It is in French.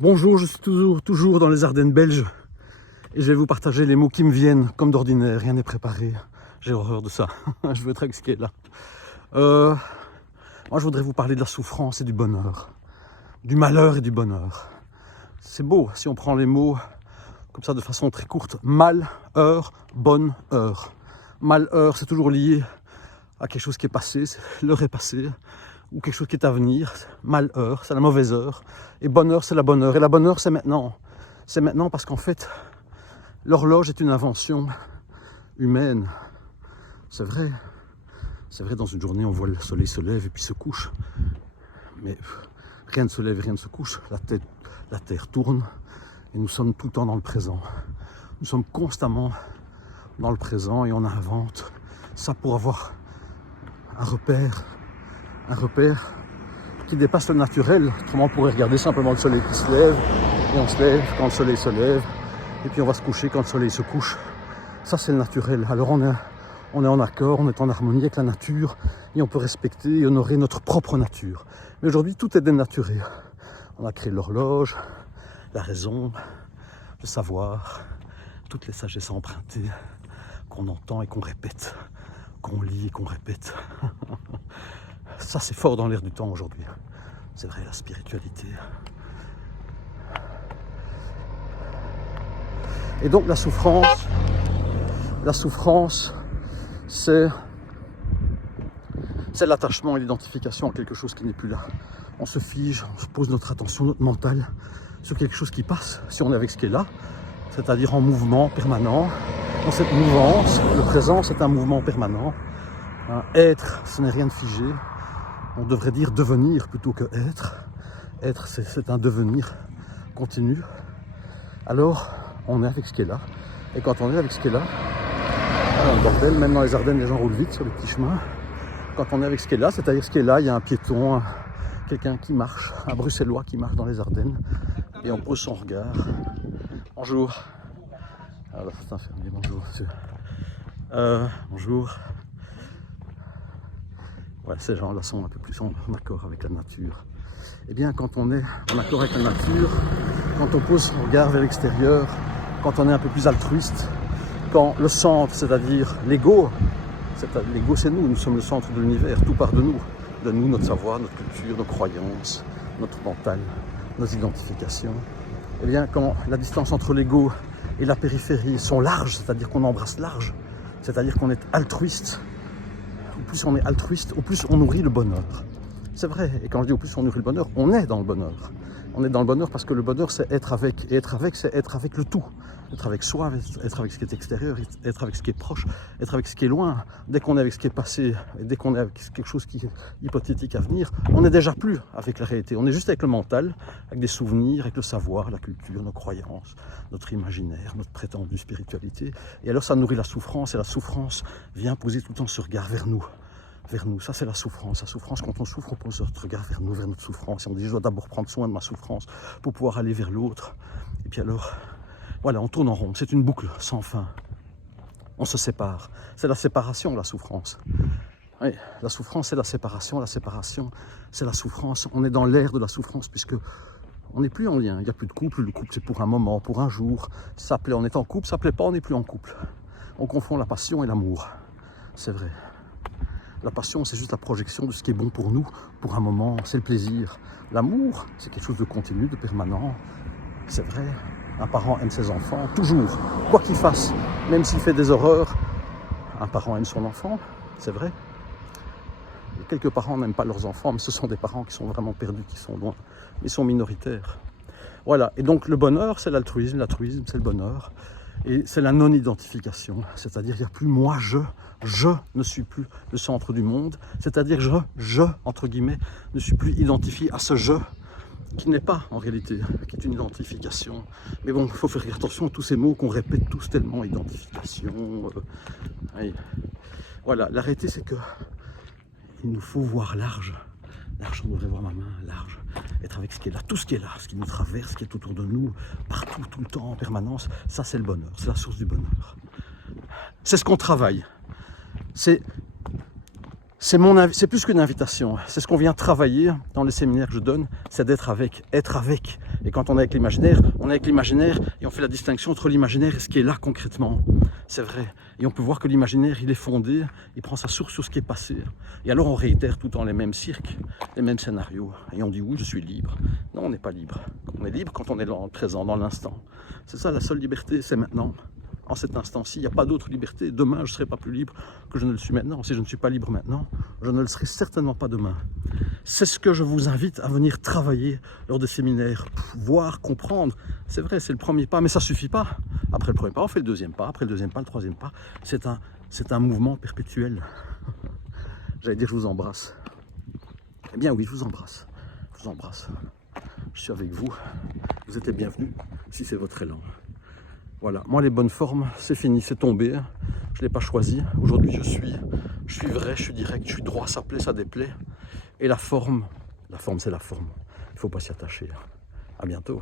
Bonjour, je suis toujours dans les Ardennes belges et je vais vous partager les mots qui me viennent comme d'ordinaire, rien n'est préparé. J'ai horreur de ça, je veux être avec ce qui est là. Moi je voudrais vous parler de la souffrance et du bonheur, du malheur et du bonheur. C'est beau si on prend les mots comme ça de façon très courte. Malheur, bonheur. Malheur, c'est toujours lié à quelque chose qui est passé, l'heure est passée, ou quelque chose qui est à venir. Malheur, c'est la mauvaise heure. Et bonheur, c'est la bonne heure. Et la bonne heure, c'est maintenant. C'est maintenant parce qu'en fait, l'horloge est une invention humaine. C'est vrai. C'est vrai, dans une journée, on voit le soleil se lève et puis se couche. Mais rien ne se lève et rien ne se couche. La terre tourne et nous sommes tout le temps dans le présent. Nous sommes constamment dans le présent et on invente ça pour avoir un repère qui dépasse le naturel. Autrement, on pourrait regarder simplement le soleil qui se lève, et on se lève quand le soleil se lève, et puis on va se coucher quand le soleil se couche. Ça, c'est le naturel. Alors on est en accord, on est en harmonie avec la nature, et on peut respecter et honorer notre propre nature. Mais aujourd'hui, tout est dénaturé. On a créé l'horloge, la raison, le savoir, toutes les sagesses empruntées qu'on entend et qu'on répète, qu'on lit et qu'on répète. Ça, c'est fort dans l'air du temps aujourd'hui. C'est vrai, la spiritualité. Et donc la souffrance, c'est l'attachement et l'identification à quelque chose qui n'est plus là. On se fige, on se pose notre attention, notre mental sur quelque chose qui passe, si on est avec ce qui est là, c'est-à-dire en mouvement permanent. Dans cette mouvance, le présent, c'est un mouvement permanent. Être, ce n'est rien de figé. On devrait dire devenir plutôt que être. Être, c'est un devenir continu. Alors, on est avec ce qui est là. Et quand on est avec ce qui est là, le bordel, même dans les Ardennes, les gens roulent vite sur les petits chemins. Quand on est avec ce qui est là, c'est-à-dire ce qui est là, il y a un piéton, quelqu'un qui marche, un Bruxellois qui marche dans les Ardennes. Et on pose son regard. Bonjour. Alors, c'est un fermier, bonjour monsieur. Bonjour. Ouais, ces gens-là sont un peu plus en accord avec la nature. Eh bien, quand on est en accord avec la nature, quand on pose son regard vers l'extérieur, quand on est un peu plus altruiste, quand le centre, c'est-à-dire l'ego, l'ego c'est nous sommes le centre de l'univers, tout part de nous, notre savoir, notre culture, nos croyances, notre mental, nos identifications. Eh bien, quand la distance entre l'ego et la périphérie sont larges, c'est-à-dire qu'on embrasse large, c'est-à-dire qu'on est altruiste, au plus on est altruiste, au plus on nourrit le bonheur. C'est vrai, et quand je dis au plus on nourrit le bonheur, on est dans le bonheur. On est dans le bonheur parce que le bonheur c'est être avec, et être avec c'est être avec le tout. Être avec soi, être avec ce qui est extérieur, être avec ce qui est proche, être avec ce qui est loin. Dès qu'on est avec ce qui est passé, et dès qu'on est avec quelque chose qui est hypothétique à venir, on n'est déjà plus avec la réalité. On est juste avec le mental, avec des souvenirs, avec le savoir, la culture, nos croyances, notre imaginaire, notre prétendue spiritualité. Et alors ça nourrit la souffrance, et la souffrance vient poser tout le temps ce regard vers nous. Ça c'est la souffrance. La souffrance, quand on souffre, on pose notre regard vers nous, vers notre souffrance. Et on dit, je dois d'abord prendre soin de ma souffrance pour pouvoir aller vers l'autre. Et puis alors, voilà, on tourne en rond. C'est une boucle sans fin. On se sépare. C'est la séparation, la souffrance. Oui, la souffrance, c'est la séparation. La séparation, c'est la souffrance. On est dans l'ère de la souffrance puisque on n'est plus en lien. Il n'y a plus de couple. Le couple, c'est pour un moment, pour un jour. Ça plaît, on est en couple. Ça plaît pas, on n'est plus en couple. On confond la passion et l'amour. C'est vrai. La passion, c'est juste la projection de ce qui est bon pour nous, pour un moment, c'est le plaisir. L'amour, c'est quelque chose de continu, de permanent. C'est vrai, un parent aime ses enfants, toujours, quoi qu'il fasse. Même s'il fait des horreurs, un parent aime son enfant, c'est vrai. Et quelques parents n'aiment pas leurs enfants, mais ce sont des parents qui sont vraiment perdus, qui sont loin. Ils sont minoritaires. Voilà, et donc le bonheur, c'est l'altruisme c'est le bonheur. Et c'est la non-identification, c'est-à-dire il n'y a plus moi, je ne suis plus le centre du monde, c'est-à-dire je, entre guillemets, ne suis plus identifié à ce je, qui n'est pas en réalité, qui est une identification. Mais bon, il faut faire attention à tous ces mots qu'on répète tous tellement, identification. Oui. Voilà, la réalité c'est que il nous faut voir large. Large, on devrait voir ma main, large, être avec ce qui est là, tout ce qui est là, ce qui nous traverse, ce qui est autour de nous, partout, tout le temps, en permanence, ça c'est le bonheur, c'est la source du bonheur. C'est ce qu'on travaille. C'est c'est plus qu'une invitation. C'est ce qu'on vient travailler dans les séminaires que je donne, c'est d'être avec, être avec. Et quand on est avec l'imaginaire, on est avec l'imaginaire et on fait la distinction entre l'imaginaire et ce qui est là concrètement. C'est vrai. Et on peut voir que l'imaginaire, il est fondé, il prend sa source sur ce qui est passé. Et alors on réitère tout le temps les mêmes cirques, les mêmes scénarios. Et on dit oui, je suis libre. Non, on n'est pas libre. On est libre quand on est dans le présent, dans l'instant. C'est ça la seule liberté, c'est maintenant. En cet instant-ci, il n'y a pas d'autre liberté. Demain, je ne serai pas plus libre que je ne le suis maintenant. Si je ne suis pas libre maintenant, je ne le serai certainement pas demain. C'est ce que je vous invite à venir travailler lors des séminaires, voir, comprendre. C'est vrai, c'est le premier pas, mais ça ne suffit pas. Après le premier pas, on fait le deuxième pas. Après le deuxième pas, le troisième pas. C'est un mouvement perpétuel. J'allais dire, je vous embrasse. Eh bien oui, je vous embrasse. Je vous embrasse. Je suis avec vous. Vous êtes les bienvenus, si c'est votre élan. Voilà, moi les bonnes formes, c'est fini, c'est tombé. Je ne l'ai pas choisi. Aujourd'hui, je suis vrai, je suis direct, je suis droit, ça plaît, ça déplaît. Et la forme c'est la forme. Il ne faut pas s'y attacher. À bientôt.